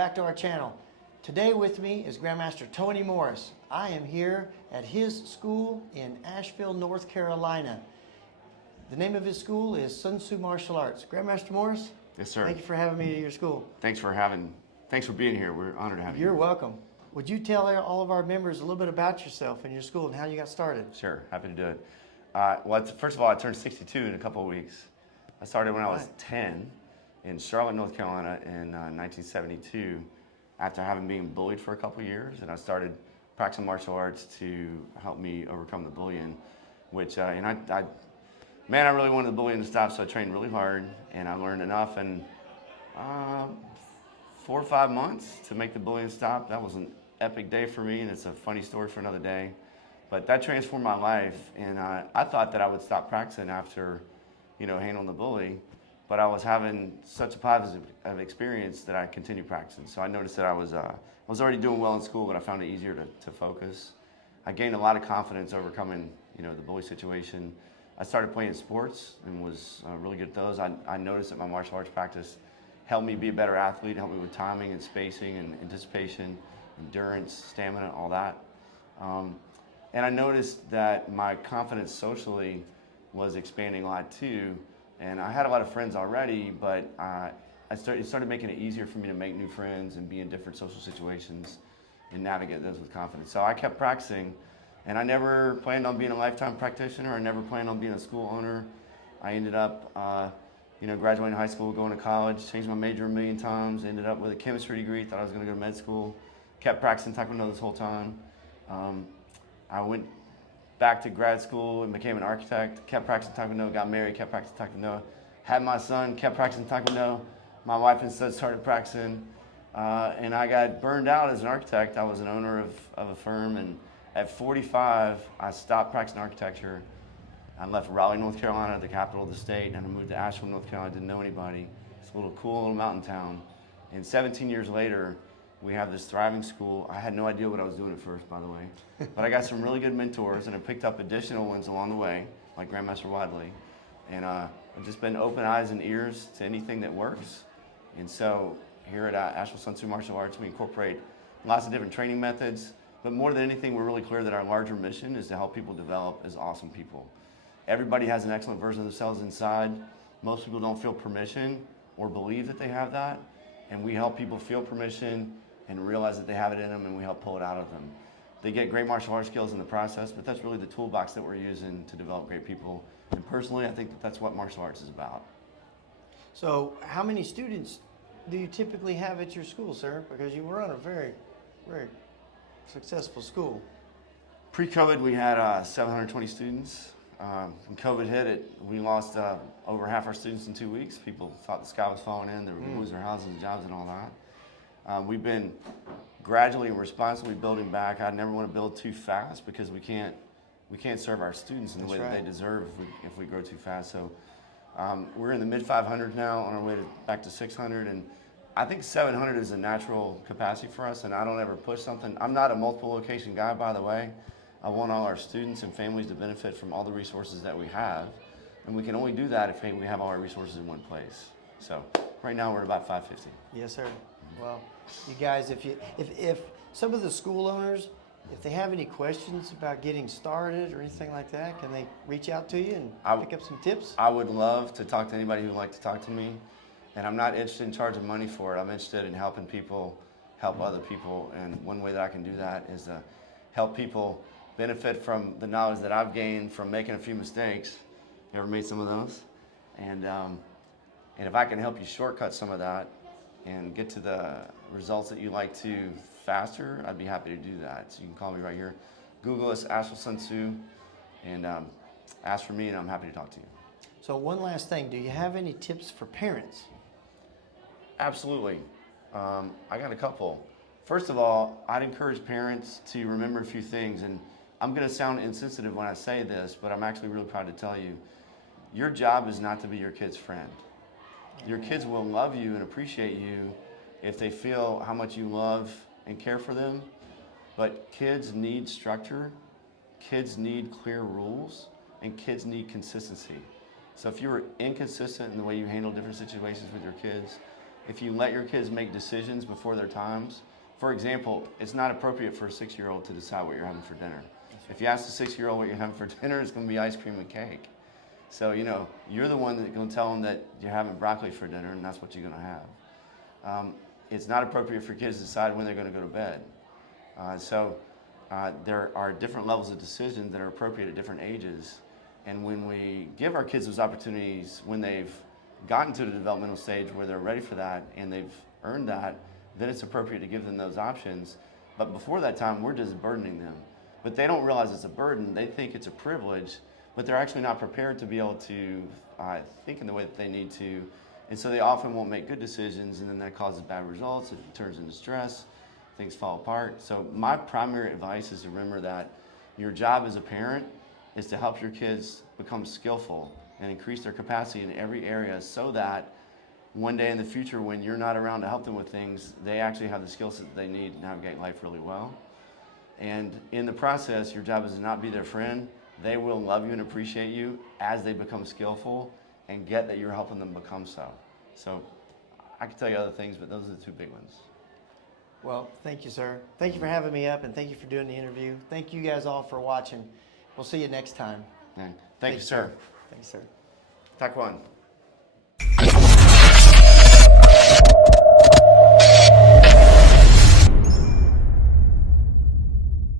back to our channel. Today with me is Grandmaster Tony Morris. I am here at his school in Asheville, North Carolina. The name of his school is Sun Tzu Martial Arts. Grandmaster Morris? Yes, sir. Thank you for having me to your school. Thanks for being here. We're honored to have you. You're welcome. Would you tell all of our members a little bit about yourself and your school and how you got started? Sure, happy to do it. First of all, I turned 62 in a couple of weeks. I started when I was 10 in Charlotte, North Carolina in 1972 after having been bullied for a couple of years, and I started practicing martial arts to help me overcome the bullying, which, I really wanted the bullying to stop, so I trained really hard, and I learned enough in 4 or 5 months to make the bullying stop. That was an epic day for me, and it's a funny story for another day. But that transformed my life, and I thought that I would stop practicing after, handling the bully, but I was having such a positive experience that I continued practicing. So I noticed that I was already doing well in school, but I found it easier to focus. I gained a lot of confidence overcoming, the bully situation. I started playing sports and was really good at those. I noticed that my martial arts practice helped me be a better athlete, helped me with timing and spacing and anticipation, endurance, stamina, all that. And I noticed that my confidence socially was expanding a lot too. And I had a lot of friends already, but it started making it easier for me to make new friends and be in different social situations and navigate those with confidence. So I kept practicing, and I never planned on being a lifetime practitioner. I never planned on being a school owner. I ended up, graduating high school, going to college, changed my major a million times, ended up with a chemistry degree, thought I was going to go to med school, kept practicing Taekwondo this whole time. I went back to grad school and became an architect, kept practicing Taekwondo, got married, kept practicing Taekwondo, had my son, kept practicing Taekwondo. My wife instead started practicing, and I got burned out as an architect. I was an owner of a firm, and at 45, I stopped practicing architecture. I left Raleigh, North Carolina, the capital of the state, and I moved to Asheville, North Carolina. I didn't know anybody. It's a cool little mountain town. And 17 years later, we have this thriving school. I had no idea what I was doing at first, by the way. But I got some really good mentors, and I picked up additional ones along the way, like Grandmaster Wadley. And I've just been open eyes and ears to anything that works. And so here at Asheville Sun Tzu Martial Arts, we incorporate lots of different training methods. But more than anything, we're really clear that our larger mission is to help people develop as awesome people. Everybody has an excellent version of themselves inside. Most people don't feel permission or believe that they have that. And we help people feel permission and realize that they have it in them, and we help pull it out of them. They get great martial arts skills in the process, but that's really the toolbox that we're using to develop great people. And personally, I think that's what martial arts is about. So how many students do you typically have at your school, sir? Because you run a very, very successful school. Pre-COVID, we had 720 students. When COVID hit, we lost over half our students in 2 weeks. People thought the sky was falling in. They were going to lose their houses and jobs and all that. We've been gradually and responsibly building back. I never want to build too fast because we can't serve our students in the way that they deserve if we grow too fast. So we're in the mid 500s now, on our way back to 600, and I think 700 is a natural capacity for us. And I don't ever push something. I'm not a multiple location guy, by the way. I want all our students and families to benefit from all the resources that we have, and we can only do that if we have all our resources in one place. So right now we're about 550. Yes, sir. Well, you guys, if some of the school owners, if they have any questions about getting started or anything like that, can they reach out to you and pick up some tips? I would love to talk to anybody who would like to talk to me, and I'm not interested in charging money for it. I'm interested in helping people help other people, and one way that I can do that is to help people benefit from the knowledge that I've gained from making a few mistakes. You ever made some of those? And if I can help you shortcut some of that and get to the results that you like to faster, I'd be happy to do that. So you can call me right here. Google us, Asheville Sun Tzu, and ask for me, and I'm happy to talk to you. So one last thing, do you have any tips for parents? Absolutely. I got a couple. First of all, I'd encourage parents to remember a few things, and I'm going to sound insensitive when I say this, but I'm actually really proud to tell you, your job is not to be your kid's friend. Your kids will love you and appreciate you if they feel how much you love and care for them, but kids need structure, kids need clear rules, and kids need consistency. So if you're inconsistent in the way you handle different situations with your kids, if you let your kids make decisions before their times, for example, it's not appropriate for a 6-year-old to decide what you're having for dinner. If you ask a 6-year-old what you're having for dinner, it's going to be ice cream and cake. So, you know, you're the one that's going to tell them that you're having broccoli for dinner, and that's what you're going to have. It's not appropriate for kids to decide when they're going to go to bed. There are different levels of decision that are appropriate at different ages. And when we give our kids those opportunities, when they've gotten to the developmental stage where they're ready for that and they've earned that, then it's appropriate to give them those options. But before that time, we're just burdening them. But they don't realize it's a burden. They think it's a privilege, but they're actually not prepared to be able to think in the way that they need to. And so they often won't make good decisions, and then that causes bad results. It turns into stress. Things fall apart. So my primary advice is to remember that your job as a parent is to help your kids become skillful and increase their capacity in every area so that one day in the future when you're not around to help them with things, they actually have the skill set that they need to navigate life really well. And in the process, your job is to not be their friend. They will love you and appreciate you as they become skillful and get that you're helping them become so. So I could tell you other things, but those are the two big ones. Well, thank you, sir. Thank you for having me up, and thank you for doing the interview. Thank you guys all for watching. We'll see you next time. Thank you, sir. Thanks, sir. Taekwondo.